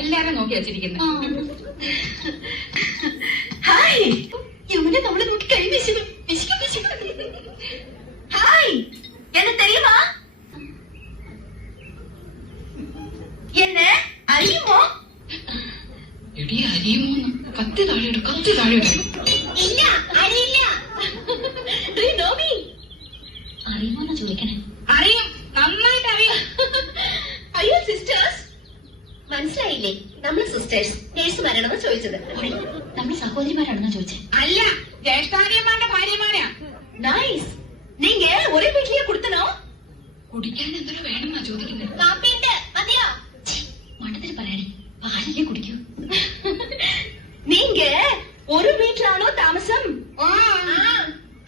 എല്ലാരും നോക്കി വെച്ചിരിക്കുന്നു. ഹായ്, യമുന നമ്മളെ നോക്കി കൈ വീശുന്നു. ഹായ്, என்ன தெரியுமா? என்ன അറിയുമോ? എടി അരിയുമോന്ന്? കത്തി താഴെയിടും, കത്തി താഴെയിടും. ഇല്ല, അറിയില്ല. Do you know me? അറിയുമോന്ന് ചോദിക്കണേ. അറിയും, നന്നായിട്ട് അറിയും. Are you sisters? മനസ്സിലായില്ലേ? നമ്മള് സിസ്റ്റേഴ്സ്, നേഴ്സുമാരാണെന്ന് ചോദിച്ചത്. നമ്മള് സഹോദരിമാരാണെന്ന് ചോദിച്ചത്. അല്ല, ജ്യേഷ്ഠാനിയന്മാരുടെ ഭാര്യമാരാ. നൈസ്. നീങ്ക ഒരേ വീട്ടിലേ കൊടുത്തനോ? കുടിക്കാൻ എന്തൊരു വേണമെന്നാ ചോദിക്കുന്നത്. കാപ്പിട്ട് മതിയോ? മണ്ടത്തിൽ പറയാനേ, പാലല്ലേ കുടിക്കൂ. നീങ്ക ഒരു വീട്ടിലാണോ താമസം?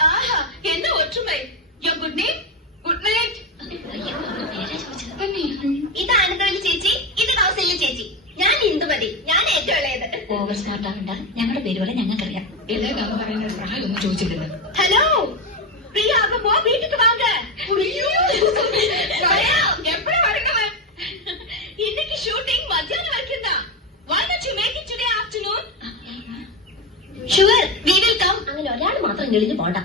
ആഹാ, എന്താ ഒற்றுമൈ? യോ ഗുഡ് നെയിം? Good night. ഇത് ആനന്ദവല്ലി ചേച്ചി, ഇത് കൗസല്യ ചേച്ചി. ഞാൻ ഇന്ദുമതി, ഞാൻ ഏറ്റവും ഇളയത്. ഓവർ സ്മാർട്ട് ആവണ്ട, ഞങ്ങളുടെ പേര് പോലെ ഞങ്ങൾക്കറിയാം. ഇളയതാന്ന് പറയുന്ന പ്രായം ഒന്നും ചോദിച്ചിട്ടില്ല. ഹലോ പ്രിയ, അപ്പൊ വീട്ടിക്ക് വാങ്ക. എപ്പോഴാ വരുന്നത്? இன்னைக்கு ஷூட்டிங் மத்தியானம் வரைக்கும் தான். Why don't you make it today afternoon? Sure, we will come. അങ്ങനെ ഒരാൾ മാത്രം ഞെളിഞ്ഞു പോണ്ട.